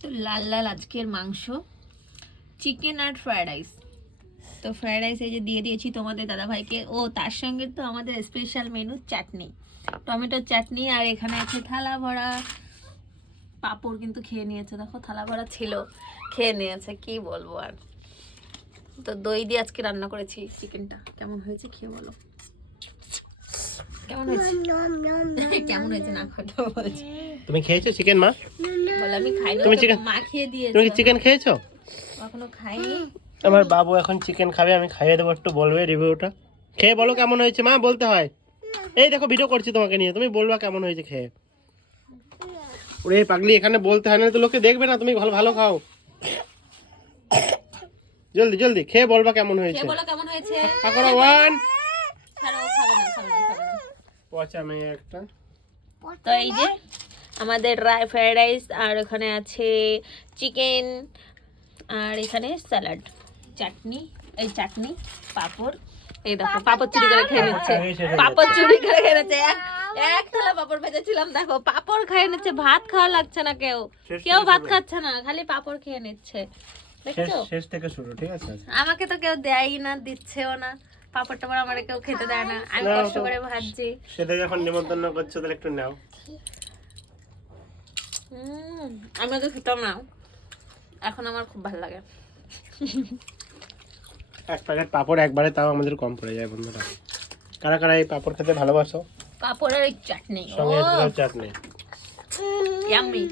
তো লাল লাল আজকের মাংস, চিকেন আর ফ্রাইড রাইস। তো ফ্রাইড রাইস এই যে দিয়ে দিয়েছি তোমাদের দাদাভাইকে। ও তার সঙ্গে তো আমাদের স্পেশাল মেনু চাটনি, টমেটোর চাটনি। আর এখানে আছে থালা ভরা পাঁপড়, কিন্তু খেয়ে নিয়েছে, দেখো থালা ভরা ছিল, খেয়ে নিয়েছে, কি বলবো আর। তো দই দিয়ে আজকে রান্না করেছি চিকেনটা। কেমন হয়েছে খেয়ে বলো, কেমন হয়েছে? কেমন হয়েছে না খেতে বলছি। তুমি খেয়েছো চিকেন মা? বলে আমি খাইনি, তুমি চিকেন মা খেয়ে দিয়েছে। তুমি চিকেন খেয়েছো? এখনো খাইনি। আমার বাবু এখন চিকেন খাবে, আমি খাইয়ে দেবো, একটু বলবে রিভিউটা। খেয়ে বলো কেমন হয়েছে মা, বলতে হয়। এই দেখো ভিডিও করছি তোমাকে নিয়ে, তুমি বলবা কেমন হয়েছে খেয়ে। ওরে পাগলি, এখানে বলতে হয় না তো, লোকে দেখবে না, তুমি ভালো ভালো খাও। জলদি জলদি খেয়ে বলবা কেমন হয়েছে। খেয়ে বলো কেমন হয়েছে। কাকড়া ওয়ান। ছাড়ো, ও খাবে না, খাবে না, খাবে না। পচা মেয়ে একটা। তো এই যে আমাদের ফ্রাইড রাইস, আর ওখানে আছে চিকেন, আর এখানে স্যালাড, চাটনি, এই চাটনি, পাঁপড়। এই দেখো পাঁপড় চুরি করে খেয়ে নিচ্ছে, পাঁপড় চুরি করে খেয়ে নিচ্ছে। এক থালা পাঁপড় ভেজেছিলাম, দেখো পাঁপড় খেয়ে নিচ্ছে, ভাত খাওয়া লাগছে না, কেউ ভাত খাচ্ছে না, খালি পাঁপড় খেয়ে নিচ্ছে, দেখছো? শেষ থেকে শুরু, ঠিক আছে? আমাকে তো কেউ দেয়ই না, দিচ্ছেও না, পাঁপড় টাপড় আমার কেউ খেতে দেয় না, আমি কষ্ট করে ভাজছি। সেটা যখন নিমন্ত্রণ করছো তাহলে একটু নাও। আমি আগে খেতাম না, এখন আমার খুব ভালো লাগে। এক প্যাকেট পাঁপড় একবারে, তাও আমাদের কম পড়ে যায় বন্ধুরা। কারা কারা এই পাঁপড় খেতে ভালোবাসো? পাঁপড় আর এই চাটনি, সঙ্গে একটু চাটনি। ইয়াম্মি।